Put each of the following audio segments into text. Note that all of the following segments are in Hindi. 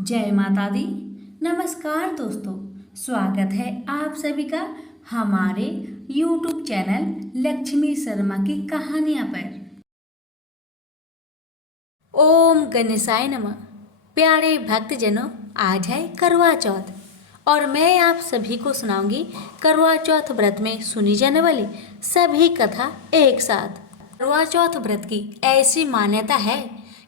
जय माता दी। नमस्कार दोस्तों, स्वागत है आप सभी का हमारे YouTube चैनल लक्ष्मी शर्मा की कहानियाँ पर। ओम गणेशाय नमः। प्यारे भक्तजनों, आज है करवा चौथ और मैं आप सभी को सुनाऊंगी करवा चौथ व्रत में सुनी जाने वाली सभी कथा एक साथ। करवा चौथ व्रत की ऐसी मान्यता है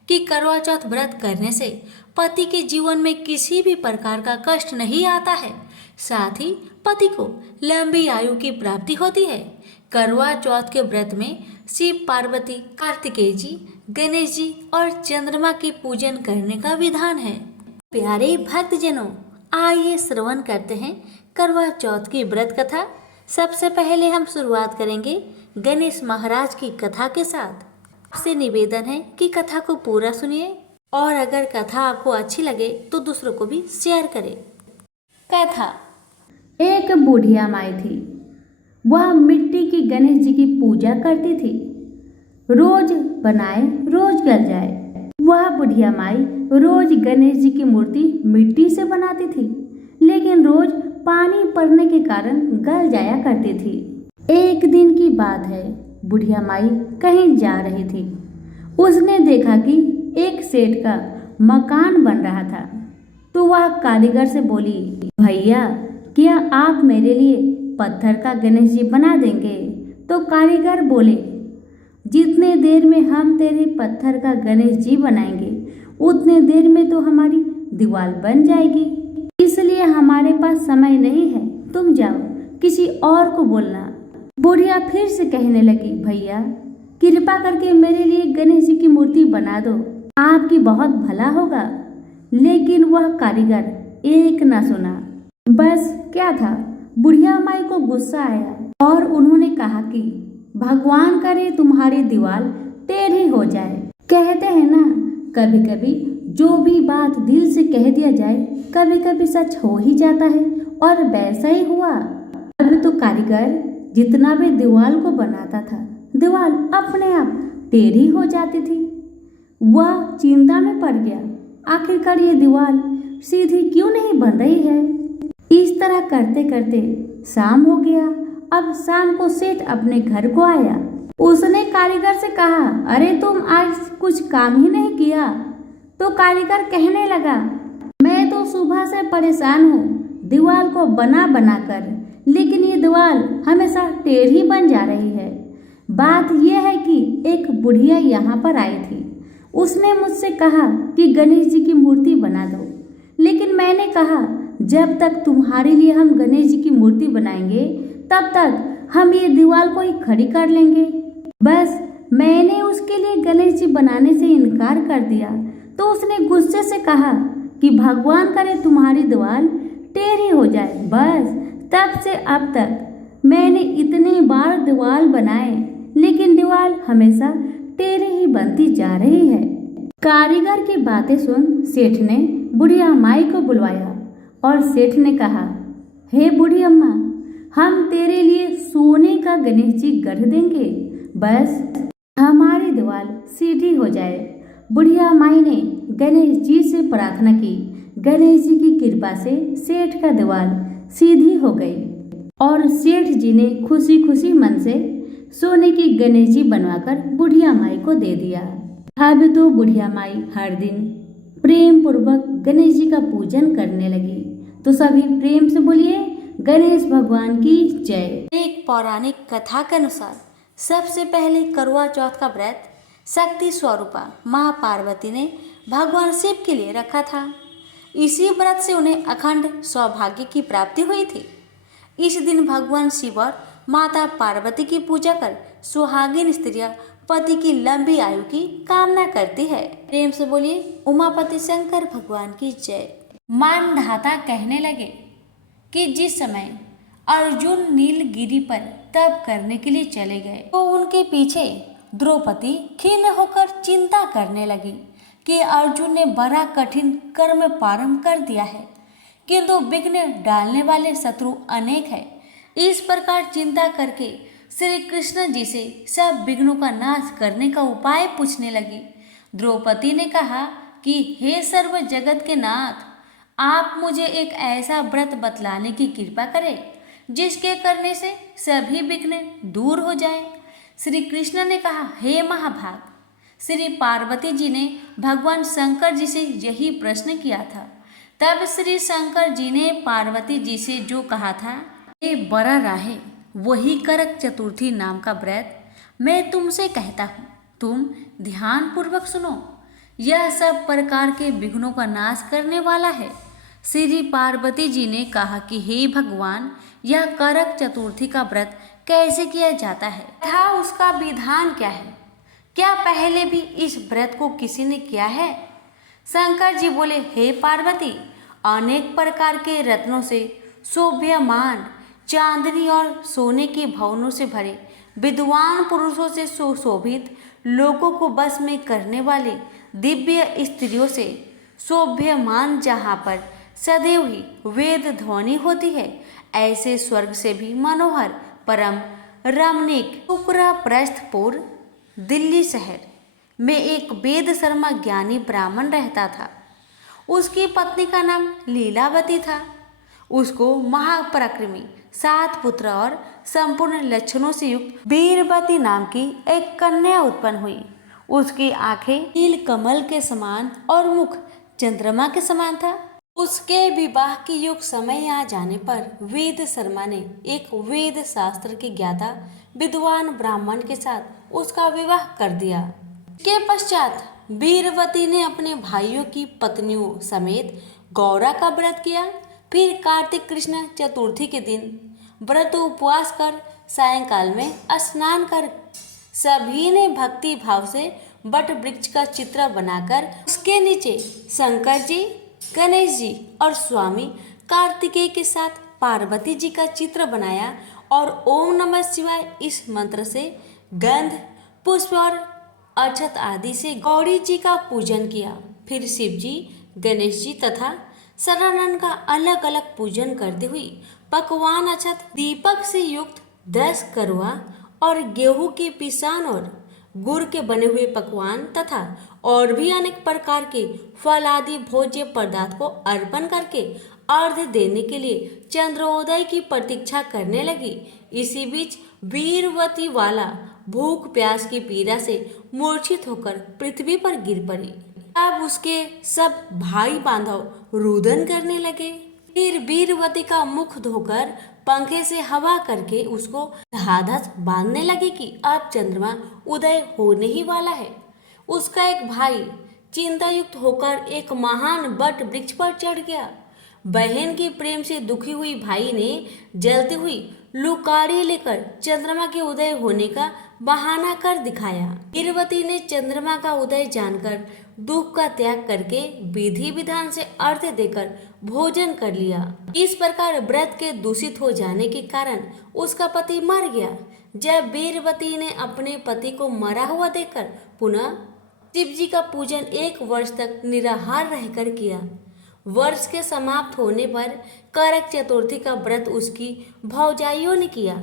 कि करवा चौथ व्रत करने से पति के जीवन में किसी भी प्रकार का कष्ट नहीं आता है, साथ ही पति को लंबी आयु की प्राप्ति होती है। करवा चौथ के व्रत में शिव पार्वती, कार्तिकेय जी, गणेश जी और चंद्रमा की पूजन करने का विधान है। प्यारे भक्तजनों, आइए श्रवण करते हैं करवा चौथ की व्रत कथा। सबसे पहले हम शुरुआत करेंगे गणेश महाराज की कथा के साथ। आपसे निवेदन है कि कथा को पूरा सुनिए और अगर कथा आपको अच्छी लगे तो दूसरों को भी शेयर करें। कथा। एक बुढ़िया माई थी। वह मिट्टी की गणेश जी की पूजा करती थी। रोज बनाए रोज गल जाए। वह बुढ़िया माई रोज गणेश जी की मूर्ति मिट्टी से बनाती थी, लेकिन रोज पानी पड़ने के कारण गल जाया करती थी। एक दिन की बात है, बुढ़िया माई कहीं जा रही थी। उसने देखा कि एक सेठ का मकान बन रहा था, तो वह कारीगर से बोली, भैया क्या आप मेरे लिए पत्थर का गणेश जी बना देंगे? तो कारीगर बोले, जितने देर में हम तेरे पत्थर का गणेश जी बनाएंगे उतने देर में तो हमारी दीवार बन जाएगी, इसलिए हमारे पास समय नहीं है, तुम जाओ किसी और को बोलना। बुढ़िया फिर से कहने लगी, भैया कृपा करके मेरे लिए गणेश जी की मूर्ति बना दो, आपकी बहुत भला होगा। लेकिन वह कारीगर एक न सुना। बस क्या था, बुढ़िया माई को गुस्सा आया और उन्होंने कहा कि भगवान करे तुम्हारी दीवार टेढ़ी हो जाए। कहते हैं ना, कभी कभी जो भी बात दिल से कह दिया जाए कभी कभी सच हो ही जाता है, और वैसा ही हुआ। अभी तो कारीगर जितना भी दीवार को बनाता था, दीवार अपने आप टेढ़ी हो जाती थी। वह चिंता में पड़ गया, आखिरकार ये दीवार सीधी क्यों नहीं बन रही है। इस तरह करते करते शाम हो गया। अब शाम को सेठ अपने घर को आया। उसने कारीगर से कहा, अरे तुम आज कुछ काम ही नहीं किया। तो कारीगर कहने लगा, मैं तो सुबह से परेशान हूँ दीवार को बना बना कर, लेकिन ये दीवार हमेशा टेढ़ी बन जा रही है। बात यह है कि एक बुढ़िया यहाँ पर आई थी। उसने मुझसे कहा कि गणेश जी की मूर्ति बना दो, लेकिन मैंने कहा जब तक तुम्हारे लिए हम गणेश जी की मूर्ति बनाएंगे तब तक हम ये दीवार को ही खड़ी कर लेंगे। बस मैंने उसके लिए गणेश जी बनाने से इनकार कर दिया तो उसने गुस्से से कहा कि भगवान करे तुम्हारी दीवार टेढ़ी हो जाए। बस तब से अब तक मैंने इतने बार दीवार बनाए, लेकिन दीवार हमेशा टेढ़ी ही बनती जा रही है। कारीगर की बातें सुन सेठ ने बुढ़िया माई को बुलवाया और सेठ ने कहा, हे बूढ़ी अम्मा, हम तेरे लिए सोने का गणेश जी गढ़ देंगे, बस हमारी दीवार सीधी हो जाए। बुढ़िया माई ने गणेश जी से प्रार्थना की। गणेश जी की कृपा से सेठ का दीवार सीधी हो गई और सेठ जी ने खुशी खुशी मन से सोने की गणेश जी बनवाकर बुढ़िया माई को दे दिया। अब तो बुढ़िया माई हर दिन प्रेम पूर्वक गणेश जी का पूजन करने लगी। तो सभी प्रेम से बोलिए, गणेश भगवान की जय। एक पौराणिक कथा के अनुसार सबसे पहले करवा चौथ का व्रत शक्ति स्वरूपा माँ पार्वती ने भगवान शिव के लिए रखा था। इसी व्रत से उन्हें अखंड सौभाग्य की प्राप्ति हुई थी। इस दिन भगवान शिव और माता पार्वती की पूजा कर सुहागिन स्त्रियां पति की लंबी आयु की कामना करती है। प्रेम से बोलिए, उमापति शंकर भगवान की जय। मानधाता कहने लगे कि जिस समय अर्जुन नीलगिरी पर तप करने के लिए चले गए तो उनके पीछे द्रौपदी खिन्न होकर चिंता करने लगी कि अर्जुन ने बड़ा कठिन कर्म प्रारंभ कर दिया है, किंतु विघ्न डालने वाले शत्रु अनेक है। इस प्रकार चिंता करके श्री कृष्ण जी से सब विघ्नों का नाश करने का उपाय पूछने लगी। द्रौपदी ने कहा कि हे सर्व जगत के नाथ, आप मुझे एक ऐसा व्रत बतलाने की कृपा करें जिसके करने से सभी विघ्न दूर हो जाए। श्री कृष्ण ने कहा, हे महाभाग, श्री पार्वती जी ने भगवान शंकर जी से यही प्रश्न किया था। तब श्री शंकर जी ने पार्वती जी से जो कहा था, ये बड़ा राहे वही करक चतुर्थी नाम का व्रत मैं तुमसे कहता हूँ, तुम ध्यान पूर्वक सुनो। यह सब प्रकार के विघ्नों का नाश करने वाला है। श्री पार्वती जी ने कहा कि हे भगवान, यह करक चतुर्थी का व्रत कैसे किया जाता है तथा उसका विधान क्या है? क्या पहले भी इस व्रत को किसी ने किया है? शंकर जी बोले, हे पार्वती, अनेक प्रकार के रत्नों से शोभ्यमान, चांदनी और सोने के भवनों से भरे, विद्वान पुरुषों से सुशोभित, लोगों को बस में करने वाले दिव्य स्त्रियों से शोभ्यमान, जहाँ पर सदैव ही वेद ध्वनि होती है, ऐसे स्वर्ग से भी मनोहर परम रमणीक शुक्रप्रस्थपुर दिल्ली शहर में एक वेद शर्मा ज्ञानी ब्राह्मण रहता था। उसकी पत्नी का नाम लीलावती था। उसको महापराक्रमी 7 पुत्र और संपूर्ण लक्षणों से युक्त वीरवती नाम की एक कन्या उत्पन्न हुई। उसकी आंखें नील कमल के समान और मुख चंद्रमा के समान था। उसके विवाह के योग समय आ जाने पर वेद शर्मा ने एक वेद शास्त्र के ज्ञाता विद्वान ब्राह्मण के साथ उसका विवाह कर दिया। के पश्चात वीरवती ने अपने भाइयों की पत्नियों समेत गौरा का व्रत किया। फिर कार्तिक कृष्ण चतुर्थी के दिन व्रत उपवास कर सायंकाल में स्नान कर सभी ने भक्ति भाव से वट वृक्ष का चित्र बनाकर उसके नीचे शंकर जी, गणेश जी और स्वामी कार्तिकेय के साथ पार्वती जी का चित्र बनाया और ओम नमः शिवाय इस मंत्र से गंध, पुष्प और अक्षत आदि से गौरी जी का पूजन किया। फिर शिव जी, गणेश जी तथा शरणानंद का अलग अलग पूजन करते हुए पकवान अक्षत दीपक से युक्त 10 करवा और गेहूं के पिसान और गुड़ के बने हुए पकवान तथा और भी अनेक प्रकार के फल आदि भोज्य पदार्थ को अर्पण करके अर्घ्य देने के लिए चंद्रोदय की प्रतीक्षा करने लगी। इसी बीच वीरवती वाला भूख प्यास की पीड़ा से मूर्छित होकर पृथ्वी पर गिर पड़ी। अब उसके सब भाई बांधव रुदन करने लगे। फिर वीरवती का मुख धोकर पंखे से हवा करके उसको ढाढ़स बांधने लगे कि अब चंद्रमा उदय होने ही वाला है। उसका एक भाई चिंता युक्त होकर एक महान वट वृक्ष पर चढ़ गया। बहन के प्रेम से दुखी हुई भाई ने जलती हुई लुकारी लेकर चंद्रमा के उदय होने का बहाना कर दिखाया। वीरवती ने चंद्रमा का उदय जानकर दुख का त्याग करके विधि विधान से अर्घ्य देकर भोजन कर लिया। इस प्रकार व्रत के दूषित हो जाने के कारण उसका पति मर गया। जब वीरवती ने अपने पति को मरा हुआ देखकर पुनः शिव जी का पूजन 1 वर्ष तक निराहार रहकर किया। वर्ष के समाप्त होने पर करक चतुर्थी का व्रत उसकी भौजाइयों ने किया।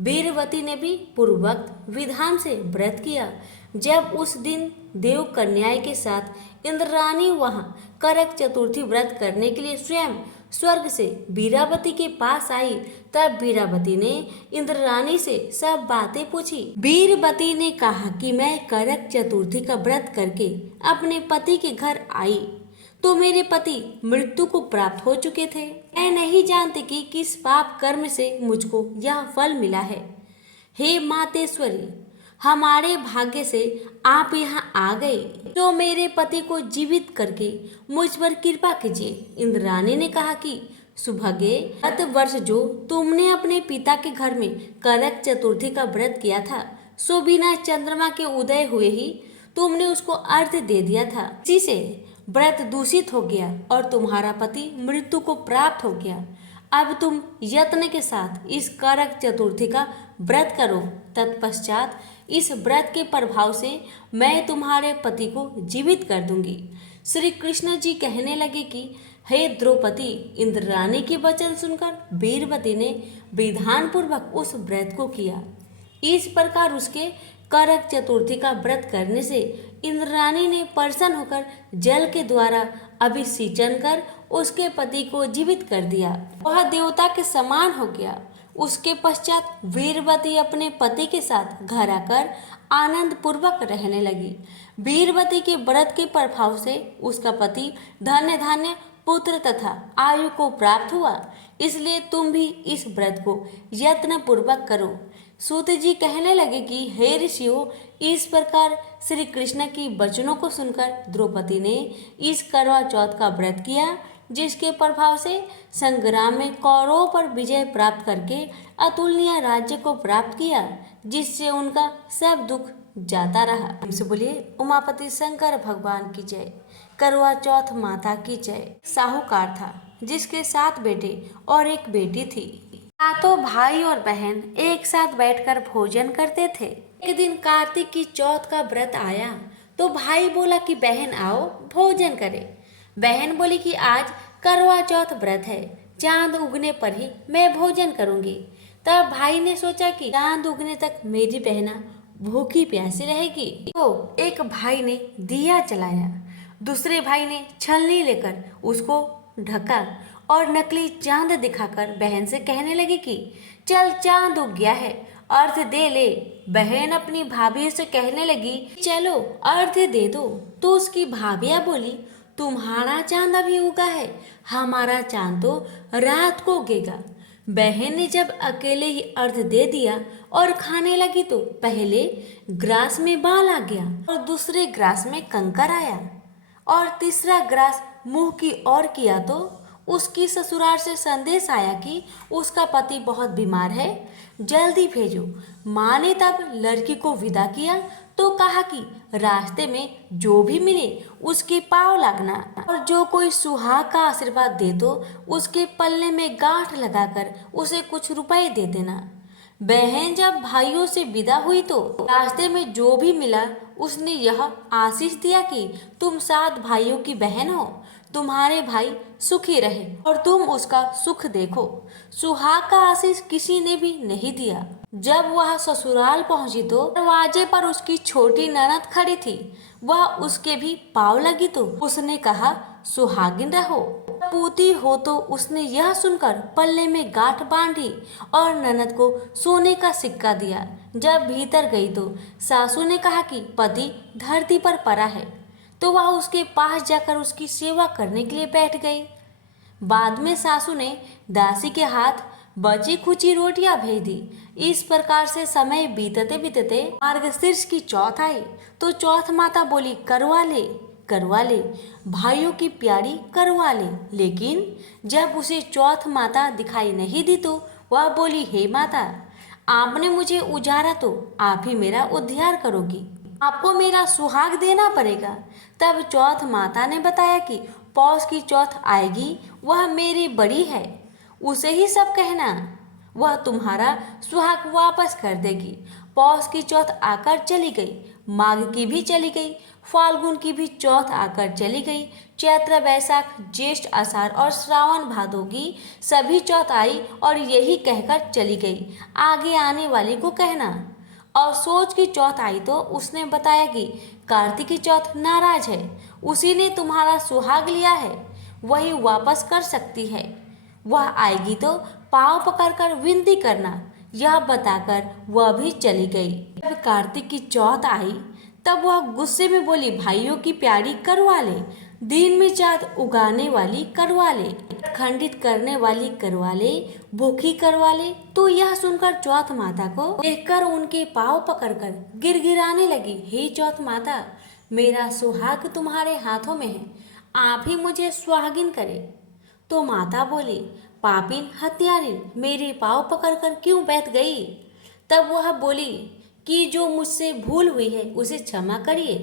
वीरवती ने भी पूर्वोक्त विधान से व्रत किया। जब उस दिन देव कन्याएं के साथ इंद्राणी वहां करक चतुर्थी व्रत करने के लिए स्वयं स्वर्ग से वीरावती के पास आई, तब वीरावती ने इंद्राणी से सब बातें पूछी। वीरवती ने कहा कि मैं करक चतुर्थी का व्रत करके अपने पति के घर आई तो मेरे पति मृत्यु को प्राप्त हो चुके थे। मैं नहीं जानती कि किस पाप कर्म से मुझको यह फल मिला है। हे मातेश्वरी, हमारे भाग्य से आप यहाँ आ गए, तो मेरे पति को जीवित करके मुझ पर कृपा कीजिए। इंद्राणी ने कहा कि सुभगे, गत वर्ष जो तुमने अपने पिता के घर में करक चतुर्थी का व्रत किया था, सो बिना चंद्रमा के उदय हुए ही तुमने उसको अर्घ्य दे दिया था। इसी से व्रत दूषित हो गया और तुम्हारा पति मृत्यु को प्राप्त हो गया। अब तुम यत्न के साथ इस करक चतुर्थी का व्रत करो। तत्पश्चात इस व्रत के प्रभाव से मैं तुम्हारे पति को जीवित कर दूंगी। श्री कृष्ण जी कहने लगे कि हे द्रौपदी, इंद्राणी के वचन सुनकर वीरवती ने विधान पूर्वक उस व्रत को किया। इस प्रकार उसके करक चतुर्थी का व्रत करने से इंद्राणी ने प्रसन्न होकर जल के द्वारा अभिषेचन कर उसके पति को जीवित कर दिया। वह देवता के समान हो गया। उसके पश्चात वीरवती अपने पति के साथ घर आकर आनंद पूर्वक रहने लगी। वीरवती के व्रत के प्रभाव से उसका पति धन्य धान्य पुत्र तथा आयु को प्राप्त हुआ। इसलिए तुम भी इस व्रत को यत्न पूर्वक करो। सूत जी कहने लगे कि हे ऋषियों, इस प्रकार श्री कृष्ण की वचनों को सुनकर द्रौपदी ने इस करवा चौथ का व्रत किया, जिसके प्रभाव से संग्राम में कौरवों पर विजय प्राप्त करके अतुलनीय राज्य को प्राप्त किया, जिससे उनका सब दुख जाता रहा। हमसे बोलिए उमापति शंकर भगवान की जय। करवा चौथ माता की जय। साहूकार था जिसके 7 बेटे और 1 बेटी थी। सातों भाई और बहन एक साथ बैठकर भोजन करते थे। एक दिन कार्तिक की चौथ का व्रत आया तो भाई बोला कि बहन आओ भोजन करें। बहन बोली कि आज करवा चौथ व्रत है, चांद उगने पर ही मैं भोजन करूंगी। तब भाई ने सोचा कि चांद उगने तक मेरी बहना भूखी प्यासी रहेगी। तो एक भाई ने दिया जलाया, दूसरे भाई ने छलनी लेकर उसको ढका और नकली चांद दिखाकर बहन से कहने लगी कि चल चांद उग गया है, अर्घ दे ले। बहन अपनी भाभी से कहने लगी चलो अर्घ दे दो। तो उसकी भाभियां बोली तुम्हारा चांद अभी उगा है, हमारा चांद तो रात को उगेगा। बहन ने जब अकेले ही अर्घ दे दिया और खाने लगी तो पहले ग्रास में बाल आ गया और दूसरे ग्रास में कंकर आया और तीसरा ग्रास मुंह की ओर किया तो उसकी ससुराल से संदेश आया कि उसका पति बहुत बीमार है, जल्दी भेजो। माँ ने तब लड़की को विदा किया तो कहा कि रास्ते में जो भी मिले उसके पाँव लगना और जो कोई सुहाग का आशीर्वाद दे तो उसके पल्ले में गांठ लगाकर उसे कुछ रुपए दे देना। बहन जब भाइयों से विदा हुई तो रास्ते में जो भी मिला उसने यह आशीष दिया कि तुम 7 भाइयों की बहन हो, तुम्हारे भाई सुखी रहे और तुम उसका सुख देखो। सुहाग का आशीष किसी ने भी नहीं दिया। जब वह ससुराल पहुंची तो दरवाजे पर उसकी छोटी ननद खड़ी थी। वह उसके भी पाँव लगी तो उसने कहा सुहागिन रहो। पूती हो तो उसने यह सुनकर पल्ले में गांठ बांधी और ननद को सोने का सिक्का दिया। जब भीतर गई तो सासू ने कहा कि पति धरती पर पड़ा है, तो वह उसके पास जाकर उसकी सेवा करने के लिए बैठ गई। बाद में सासू ने दासी के हाथ बची खुची रोटियां भेज दी। इस प्रकार से समय बीतते बीतते मार्गशीर्ष की चौथ आई तो चौथ माता बोली करवा ले भाइयों की प्यारी करवा ले। लेकिन जब उसे चौथ माता दिखाई नहीं दी तो वह बोली हे माता, आपने मुझे उजारा तो आप ही मेरा उद्धार करोगी, आपको मेरा सुहाग देना पड़ेगा। तब चौथ माता ने बताया कि पौष की चौथ आएगी, वह मेरी बड़ी है, उसे ही सब कहना, वह तुम्हारा सुहाग वापस कर देगी। पौष की चौथ आकर चली गई, माघ की भी चली गई, फाल्गुन की भी चौथ आकर चली गई, चैत्र बैसाख ज्येष्ठ आषाढ़ और श्रावण भादों की सभी चौथ आई और यही कहकर चली गई, आगे आने वाली को कहना। और सोच की चौथ आई तो उसने बताया कि कार्तिक की चौथ नाराज है, उसी ने तुम्हारा सुहाग लिया है, वही वापस कर सकती है, वह आएगी तो पाँव पकड़कर विनती करना। यह बताकर वह भी चली गई। जब कार्तिक की चौथ आई तब वह गुस्से में बोली भाइयों की प्यारी करवा ले, दिन में चाँद उगाने वाली करवा ले, खंडित करने वाली करवा ले, भूखी करवा ले। तो यह सुनकर चौथ माता को देखकर उनके पाँव पकड़कर गिड़गिड़ाने लगी, हे चौथ माता, मेरा सुहाग तुम्हारे हाथों में है, आप ही मुझे सुहागिन करे। तो माता बोली पापिन हत्यारिन, मेरे पाँव पकड़कर क्यों बैठ गई। तब वह बोली कि जो मुझसे भूल हुई है उसे क्षमा करिए,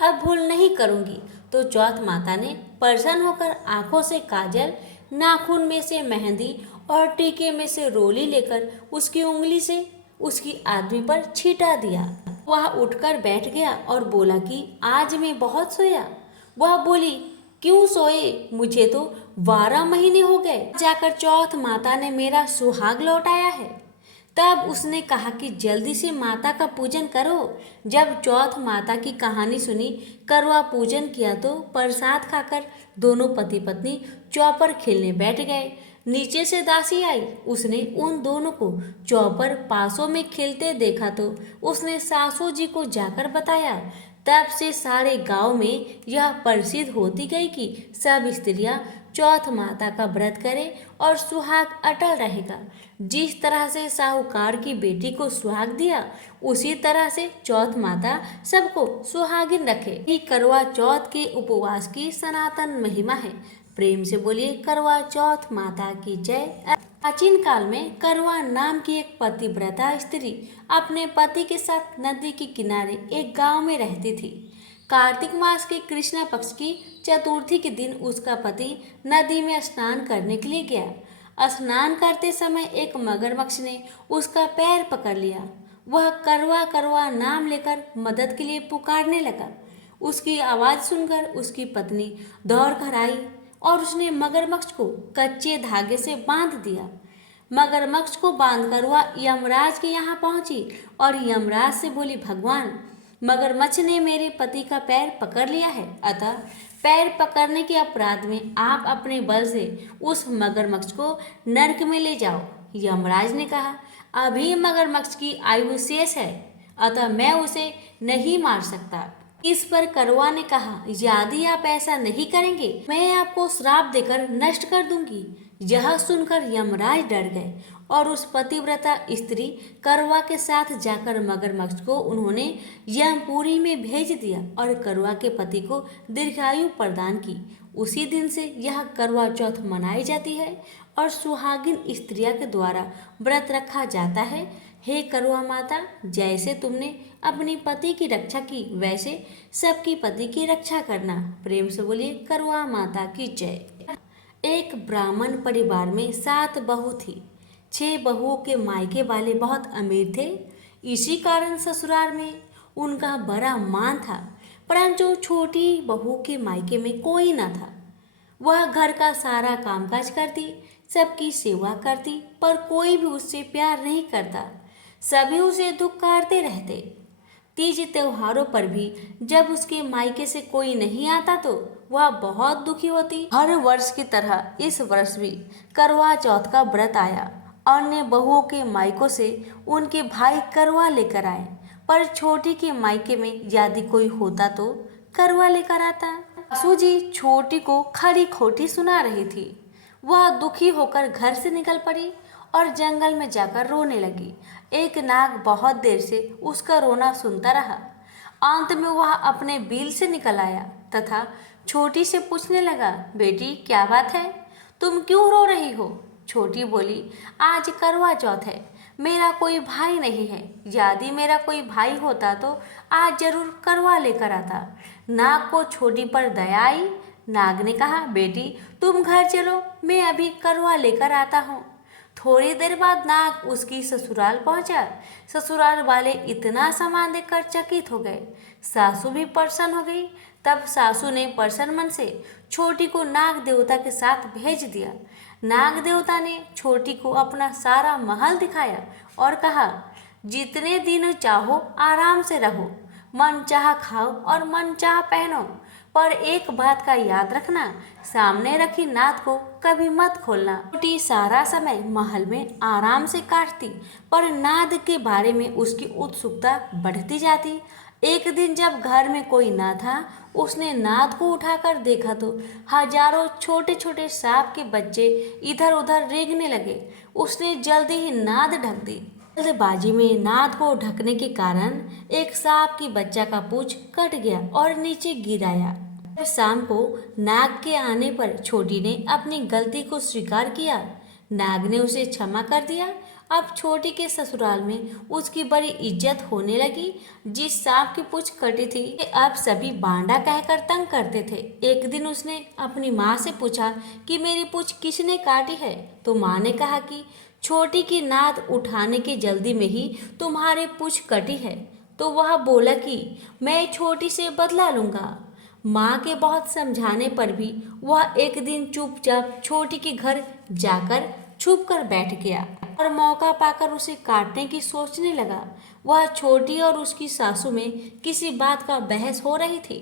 अब भूल नहीं करूँगी। तो चौथ माता ने प्रसन्न होकर आंखों से काजल, नाखून में से मेहंदी और टीके में से रोली लेकर उसकी उंगली से उसकी आदमी पर छींटा दिया। वह उठकर बैठ गया और बोला कि आज मैं बहुत सोया। वह बोली क्यों सोए, मुझे तो 12 महीने हो गए, जाकर चौथ माता ने मेरा सुहाग लौटाया है। तब उसने कहा कि जल्दी से माता का पूजन करो। जब चौथ माता की कहानी सुनी, करवा पूजन किया तो प्रसाद खाकर दोनों पति पत्नी चौपर खेलने बैठ गए। नीचे से दासी आई, उसने उन दोनों को चौपर पासों में खेलते देखा तो उसने सासू जी को जाकर बताया। तब से सारे गांव में यह प्रसिद्ध होती गई कि सब स्त्रियां चौथ माता का व्रत करें और सुहाग अटल रहेगा। जिस तरह से साहूकार की बेटी को सुहाग दिया, उसी तरह से चौथ माता सबको सुहागिन रखे। ये करवा चौथ के उपवास की सनातन महिमा है। प्रेम से बोलिए करवा चौथ माता की जय। प्राचीन काल में करवा नाम की एक पतिव्रता स्त्री अपने पति के साथ नदी के किनारे एक गांव में रहती थी। कार्तिक मास के कृष्णा पक्ष की चतुर्थी के दिन उसका पति नदी में स्नान करने के लिए गया। स्नान करते समय एक मगरमच्छ ने उसका पैर पकड़ लिया। वह करवा करवा नाम लेकर मदद के लिए पुकारने लगा। उसकी आवाज़ सुनकर उसकी पत्नी दौड़ कर आई और उसने मगरमच्छ को कच्चे धागे से बांध दिया। मगरमच्छ को बांधकर वह यमराज के यहाँ पहुंची और यमराज से बोली, भगवान, मगरमच्छ ने मेरे पति का पैर पकड़ लिया है, अतः पैर पकड़ने के अपराध में आप अपने बल से उस मगरमच्छ को नरक में ले जाओ। यमराज ने कहा, अभी मगरमच्छ की आयु शेष है, अतः मैं उसे नहीं मार सकता। इस पर करवा ने कहा, यदि आप ऐसा नहीं करेंगे, मैं आपको श्राप देकर नष्ट कर दूंगी। यह सुनकर यमराज डर गए और उस पतिव्रता स्त्री करवा के साथ जाकर मगरमच्छ को उन्होंने यमपुरी में भेज दिया और करवा के पति को दीर्घायु प्रदान की। उसी दिन से यह करवा चौथ मनाई जाती है और सुहागिन स्त्रियों के द्वारा व्रत रखा जाता है। हे करवा माता, जैसे तुमने अपनी पति की रक्षा की, वैसे सबकी पति की रक्षा करना। प्रेम से बोलिए करवा माता की जय। एक ब्राह्मण परिवार में 7 बहू थी। 6 बहुओं के मायके वाले बहुत अमीर थे। इसी कारण ससुराल में उनका बड़ा मान था, परंतु छोटी बहू के मायके में कोई न था। वह घर का सारा कामकाज करती, सबकी सेवा करती, पर कोई भी उससे प्यार नहीं करता। सभी उसे दुत्कारते रहते। तीज त्योहारों पर भी जब उसके मायके से कोई नहीं आता तो वह बहुत दुखी होती। हर वर्ष की तरह इस वर्ष भी करवा चौथ का व्रत आया। अन्य बहुओं के मायकों से उनके भाई करवा लेकर आए, पर छोटी के मायके में यदि कोई होता तो करवा लेकर आता। सासू जी छोटी को खरी खोटी सुना रही थी। वह दुखी होकर घर से निकल पड़ी और जंगल में जाकर रोने लगी। एक नाग बहुत देर से उसका रोना सुनता रहा। अंत में वह अपने बिल से निकल आया तथा छोटी से पूछने लगा, बेटी क्या बात है, तुम क्यों रो रही हो? छोटी बोली, आज करवा चौथ है, मेरा कोई भाई नहीं है। यदि मेरा कोई भाई होता तो आज जरूर करवा लेकर आता। नाग को छोटी पर दया आई। नाग ने कहा, बेटी तुम घर चलो, मैं अभी करवा लेकर आता हूँ। थोड़ी देर बाद नाग उसकी ससुराल पहुंचा। ससुराल वाले इतना सामान देखकर चकित हो गए। सासू भी प्रसन्न हो गई। तब सासू ने प्रसन्न मन से छोटी को नाग देवता के साथ भेज दिया। नाग देवता ने छोटी को अपना सारा महल दिखाया और कहा, जितने दिन चाहो आराम से रहो, मन चाह खाओ और मन चाह पहनो, पर एक बात का याद रखना, सामने रखी नाद को कभी मत खोलना। छोटी सारा समय महल में आराम से काटती, पर नाद के बारे में उसकी उत्सुकता बढ़ती जाती। एक दिन जब घर में कोई न था, उसने नाद को उठाकर देखा तो हजारों छोटे छोटे सांप के बच्चे इधर उधर रेंगने लगे। उसने जल्दी ही नाद ढक दी। जल्दबाजी में नाद को ढकने के कारण एक सांप की बच्चा का पूंछ कट गया और नीचे गिर आया। शाम को नाग के आने पर छोटी ने अपनी गलती को स्वीकार किया। नाग ने उसे क्षमा कर दिया। अब छोटी के ससुराल में उसकी बड़ी इज्जत होने लगी। जिस सांप की पूंछ कटी थी, अब सभी बांडा कहकर तंग करते थे। एक दिन उसने अपनी माँ से पूछा कि मेरी पूंछ किसने काटी है, तो माँ ने कहा कि छोटी की नाद उठाने की जल्दी में ही तुम्हारी पूंछ कटी है। तो वह बोला कि मैं छोटी से बदला लूँगा। माँ के बहुत समझाने पर भी वह एक दिन चुपचाप छोटी के घर जाकर छुप कर बैठ गया और मौका पाकर उसे काटने की सोचने लगा। वह छोटी और उसकी सासू में किसी बात का बहस हो रही थी।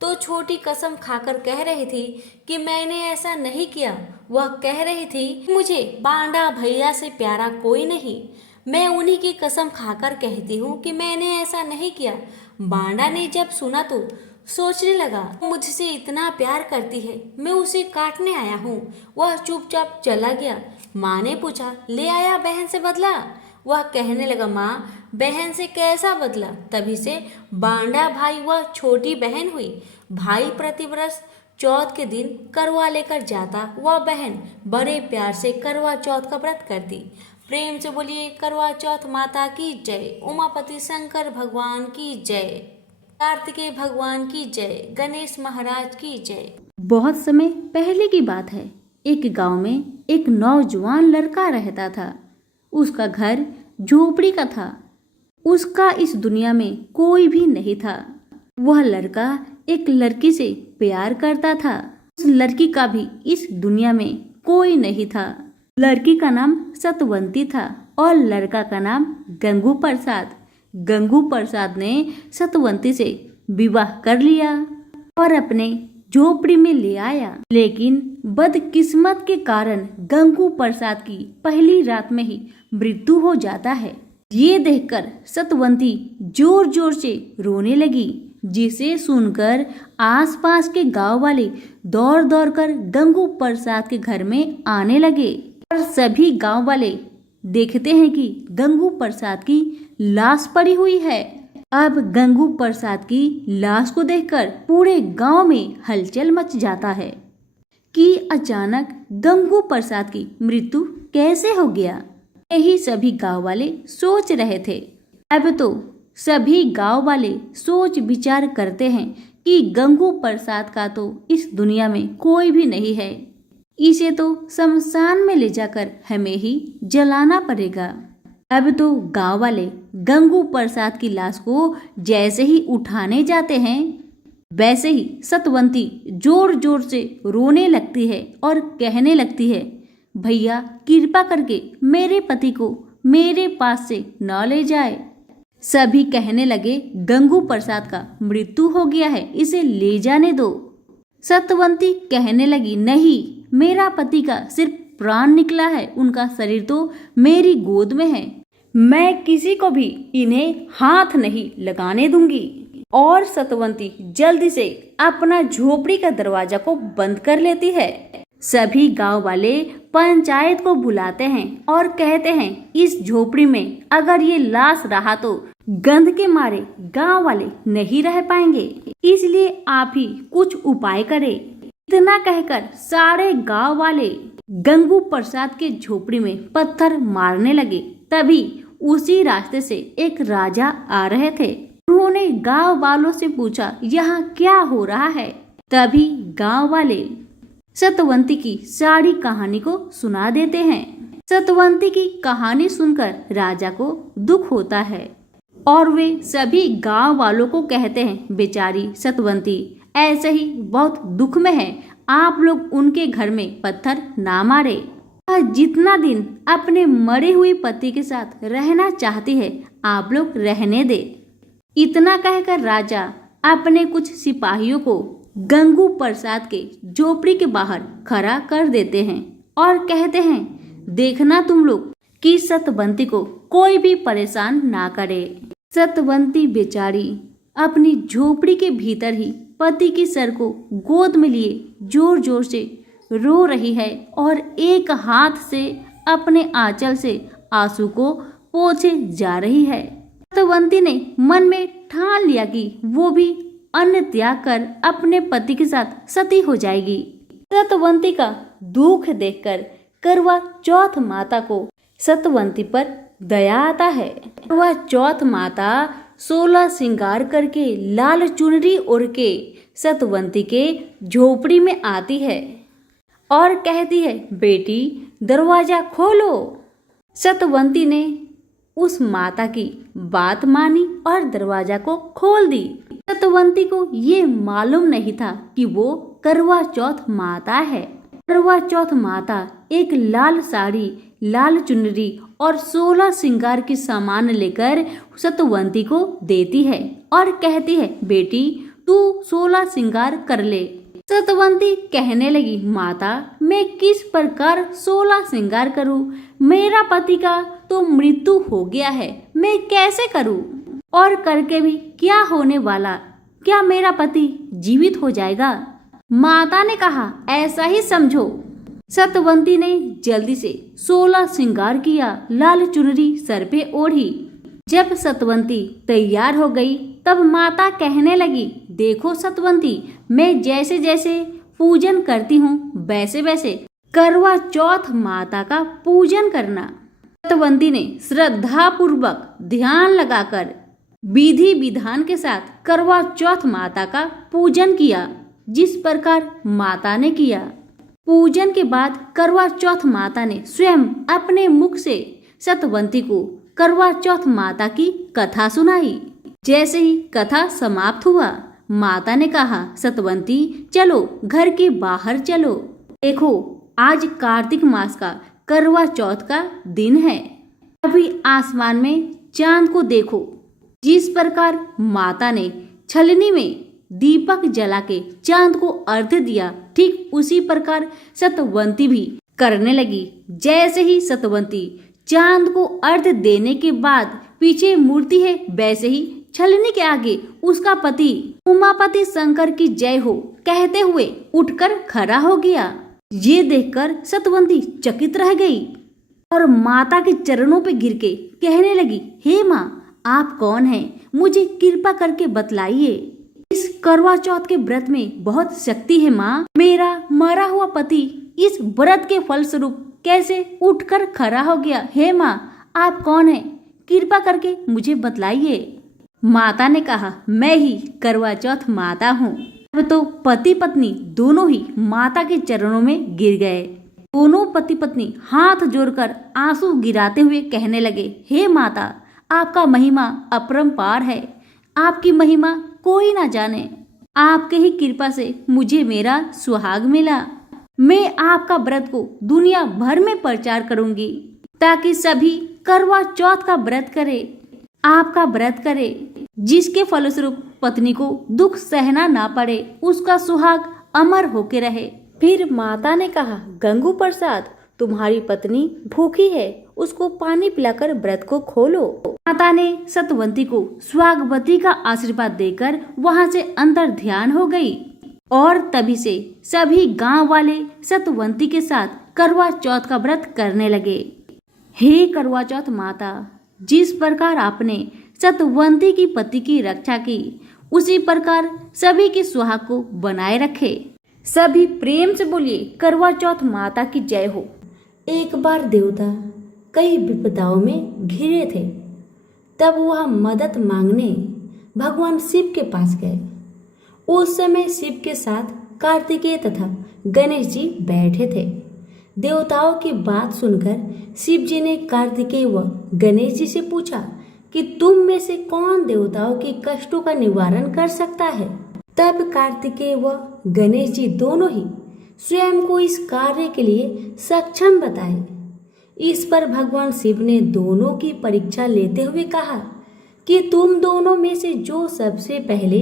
तो छोटी कसम खाकर कह रही थी कि मैंने ऐसा नहीं किया। वह कह रही थी मुझे बांडा भैया से प्यारा कोई नहीं। मैं उन्हीं की कसम खाकर कहती हूँ कि मैंने ऐसा नहीं किया। बांडा ने जब सुना तो सोचने लगा, मुझसे इतना प्यार करती है, मैं उसे काटने आया हूँ। वह चुपचाप चला गया। माँ ने पूछा, ले आया बहन से बदला? वह कहने लगा, माँ बहन से कैसा बदला? तभी से बांडा भाई वह छोटी बहन हुई। भाई प्रतिवर्ष चौथ के दिन करवा लेकर जाता, वह बहन बड़े प्यार से करवा चौथ का व्रत करती। प्रेम से बोलिए करवा चौथ माता की जय, उमापति शंकर भगवान की जय, कार्तिकेय भगवान की जय, गणेश महाराज की जय। बहुत समय पहले की बात है। एक गांव में एक नौजवान लड़का रहता था। उसका घर झोपड़ी का था। उसका इस दुनिया में कोई भी नहीं था। वह लड़का एक लड़की से प्यार करता था। उस लड़की का भी इस दुनिया में कोई नहीं था। लड़की का नाम सतवंती था और लड़का का नाम गंगू प्रसाद। गंगू प्रसाद ने सतवंती से विवाह कर लिया और अपने झोपड़ी में ले आया। लेकिन बदकिस्मत के कारण गंगू प्रसाद की पहली रात में ही मृत्यु हो जाता है। ये देखकर सतवंती जोर जोर से रोने लगी, जिसे सुनकर आसपास के गांव वाले दौड़ दौड़ कर गंगू प्रसाद के घर में आने लगे। और सभी गांव वाले देखते हैं कि गंगू प्रसाद की लाश पड़ी हुई है। अब गंगू प्रसाद की लाश को देखकर पूरे गांव में हलचल मच जाता है कि अचानक गंगू प्रसाद की मृत्यु कैसे हो गया। यही सभी गांव वाले सोच रहे थे। अब तो सभी गांव वाले सोच विचार करते हैं कि गंगू प्रसाद का तो इस दुनिया में कोई भी नहीं है। इसे तो शमशान में ले जाकर हमें ही जलाना पड़ेगा। अब तो गांव वाले गंगू प्रसाद की लाश को जैसे ही उठाने जाते हैं, वैसे ही सतवंती जोर जोर से रोने लगती है और कहने लगती है, भैया कृपा करके मेरे पति को मेरे पास से न ले जाए। सभी कहने लगे, गंगू प्रसाद का मृत्यु हो गया है, इसे ले जाने दो। सतवंती कहने लगी, नहीं, मेरा पति का सिर्फ प्राण निकला है, उनका शरीर तो मेरी गोद में है। मैं किसी को भी इन्हें हाथ नहीं लगाने दूंगी। और सतवंती जल्दी से अपना झोपड़ी का दरवाजा को बंद कर लेती है। सभी गांव वाले पंचायत को बुलाते हैं और कहते हैं, इस झोपड़ी में अगर ये लाश रहा तो गंध के मारे गांव वाले नहीं रह पाएंगे, इसलिए आप ही कुछ उपाय करें। इतना कहकर सारे गांव वाले गंगू प्रसाद के झोपड़ी में पत्थर मारने लगे। तभी उसी रास्ते से एक राजा आ रहे थे। उन्होंने गांव वालों से पूछा, यहाँ क्या हो रहा है? तभी गांव वाले सतवंती की सारी कहानी को सुना देते हैं। सतवंती की कहानी सुनकर राजा को दुख होता है और वे सभी गांव वालों को कहते हैं, बेचारी सतवंती ऐसे ही बहुत दुख में है, आप लोग उनके घर में पत्थर ना मारे। वह जितना दिन अपने मरे हुए पति के साथ रहना चाहती है, आप लोग रहने दे। इतना कहकर राजा अपने कुछ सिपाहियों को गंगू प्रसाद के झोपड़ी के बाहर खड़ा कर देते हैं और कहते हैं, देखना तुम लोग कि सतवंती को कोई भी परेशान ना करे। सतवंती बेचारी अपनी झोपड़ी के भीतर ही पति के सर को गोद में लिए जोर जोर से रो रही है और एक हाथ से अपने आंचल से आंसू को पोंछे जा रही है। सतवंती ने मन में ठान लिया कि वो भी अन्न त्याग कर अपने पति के साथ सती हो जाएगी। सतवंती का दुख देखकर करवा चौथ माता को सतवंती पर दया आता है। करवा चौथ माता 16 श्रृंगार करके लाल चुनरी ओढ़ के सतवंती के झोपड़ी में आती है और कहती है, बेटी दरवाजा खोलो। सतवंती ने उस माता की बात मानी और दरवाजा को खोल दी। सतवंती को ये मालूम नहीं था कि वो करवा चौथ माता है। करवा चौथ माता एक लाल साड़ी, लाल चुनरी और 16 श्रृंगार के सामान लेकर सतवंती को देती है और कहती है, बेटी तू 16 श्रृंगार कर ले। सतवंती कहने लगी, माता मैं किस प्रकार 16 श्रृंगार करूं? मेरा पति का तो मृत्यु हो गया है, मैं कैसे करूं? और करके भी क्या होने वाला? क्या मेरा पति जीवित हो जाएगा? माता ने कहा, ऐसा ही समझो। सतवंती ने जल्दी से 16 श्रृंगार किया, लाल चुनरी सर पे ओढ़ी। जब सतवंती तैयार हो गई तब माता कहने लगी, देखो सतवंती, मैं जैसे जैसे पूजन करती हूँ वैसे वैसे करवा चौथ माता का पूजन करना। सतवंती ने श्रद्धा पूर्वक ध्यान लगाकर विधि विधान के साथ करवा चौथ माता का पूजन किया, जिस प्रकार माता ने किया। पूजन के बाद करवा चौथ माता ने स्वयं अपने मुख से सतवंती को करवा चौथ माता की कथा सुनाई। जैसे ही कथा समाप्त हुआ, माता ने कहा, सतवंती चलो घर के बाहर चलो, देखो आज कार्तिक मास का करवा चौथ का दिन है। अभी आसमान में चांद को देखो। जिस प्रकार माता ने छलनी में दीपक जला के चांद को अर्घ्य दिया, ठीक उसी प्रकार सतवंती भी करने लगी। जैसे ही सतवंती चांद को अर्घ्य देने के बाद पीछे मूर्ति है, वैसे ही छलनी के आगे उसका पति उमापति शंकर की जय हो कहते हुए उठकर खड़ा हो गया। ये देखकर सतवंती चकित रह गई और माता के चरणों पे गिर के कहने लगी, हे माँ, आप कौन हैं? मुझे कृपा करके बतलाइए। इस करवा चौथ के व्रत में बहुत शक्ति है माँ। मेरा मरा हुआ पति इस व्रत के फलस्वरूप कैसे उठकर खड़ा हो गया? हे माँ, आप कौन हैं? कृपा करके मुझे बतलाइए। माता ने कहा, मैं ही करवा चौथ माता हूँ। अब तो पति पत्नी दोनों ही माता के चरणों में गिर गए। दोनों पति पत्नी हाथ जोड़कर आंसू गिराते हुए कहने लगे, हे माता, आपका महिमा अपरंपार है। आपकी महिमा कोई ना जाने। आपके ही कृपा से मुझे मेरा सुहाग मिला। मैं आपका व्रत को दुनिया भर में प्रचार करूंगी ताकि सभी करवा चौथ का व्रत करे, आपका व्रत करे, जिसके फलस्वरूप पत्नी को दुख सहना ना पड़े, उसका सुहाग अमर होके रहे। फिर माता ने कहा, गंगू प्रसाद, तुम्हारी पत्नी भूखी है, उसको पानी पिलाकर व्रत को खोलो। माता ने सतवंती को स्वागवती का आशीर्वाद देकर वहां से अंतर ध्यान हो गई और तभी से सभी गांव वाले सतवंती के साथ करवा चौथ का व्रत करने लगे। हे करवा चौथ माता, जिस प्रकार आपने सतवंती की पति की रक्षा की, उसी प्रकार सभी के सुहाग को बनाए रखे। सभी प्रेम से बोलिए, करवा चौथ माता की जय हो। एक बार देवता कई विपदाओं में घिरे थे, तब वह मदद मांगने भगवान शिव के पास गए। उस समय शिव के साथ कार्तिकेय तथा गणेश जी बैठे थे। देवताओं की बात सुनकर शिव जी ने कार्तिकेय व गणेश जी से पूछा कि तुम में से कौन देवताओं के कष्टों का निवारण कर सकता है। तब कार्तिकेय व गणेश जी दोनों ही स्वयं को इस कार्य के लिए सक्षम बताए। इस पर भगवान शिव ने दोनों की परीक्षा लेते हुए कहा कि तुम दोनों में से जो सबसे पहले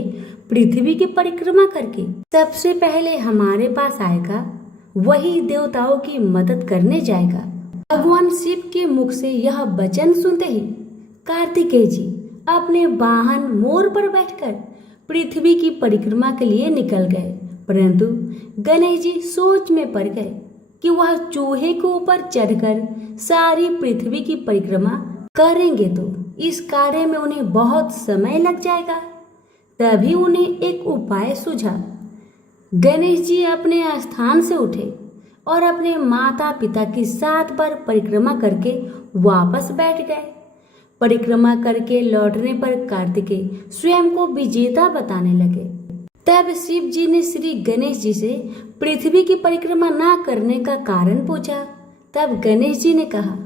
पृथ्वी की परिक्रमा करके सबसे पहले हमारे पास आएगा, वही देवताओं की मदद करने जाएगा। भगवान शिव के मुख से यह वचन सुनते ही कार्तिकेय जी अपने वाहन मोर पर बैठकर पृथ्वी की परिक्रमा के लिए निकल गए, परंतु गणेश जी सोच में पड़ गए कि वह चूहे के ऊपर चढ़कर सारी पृथ्वी की परिक्रमा करेंगे तो इस कार्य में उन्हें बहुत समय लग जाएगा। तभी उन्हें एक उपाय सूझा। गणेश जी अपने स्थान से उठे और अपने माता पिता की 7 बार परिक्रमा करके वापस बैठ गए। परिक्रमा करके लौटने पर कार्तिकेय स्वयं को विजेता बताने लगे। तब शिव जी ने श्री गणेश जी से पृथ्वी की परिक्रमा ना करने का कारण पूछा। तब गणेश जी ने कहा,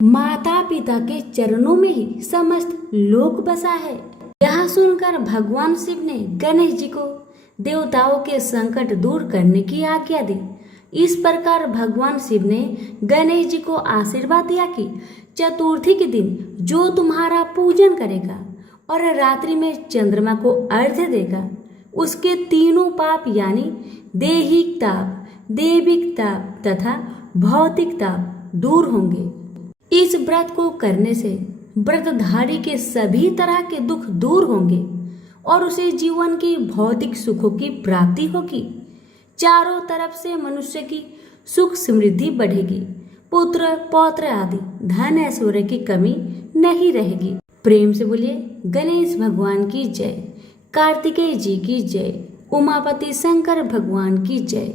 माता पिता के चरणों में ही समस्त लोक बसा है। यह सुनकर भगवान शिव ने गणेश जी को देवताओं के संकट दूर करने की आज्ञा दी। इस प्रकार भगवान शिव ने गणेश जी को आशीर्वाद दिया कि चतुर्थी के दिन जो तुम्हारा पूजन करेगा और रात्रि में चंद्रमा को अर्घ्य देगा उसके तीनों पाप यानी दैहिक ताप, दैविक ताप तथा भौतिक ताप दूर होंगे। इस व्रत को करने से व्रतधारी के सभी तरह के दुख दूर होंगे और उसे जीवन की भौतिक सुखों की प्राप्ति होगी। चारों तरफ से मनुष्य की सुख समृद्धि बढ़ेगी, पुत्र पौत्र आदि धन ऐश्वर्य की कमी नहीं रहेगी। प्रेम से बोलिए गणेश भगवान की जय, कार्तिकेय जी की जय, उमापति शंकर भगवान की जय।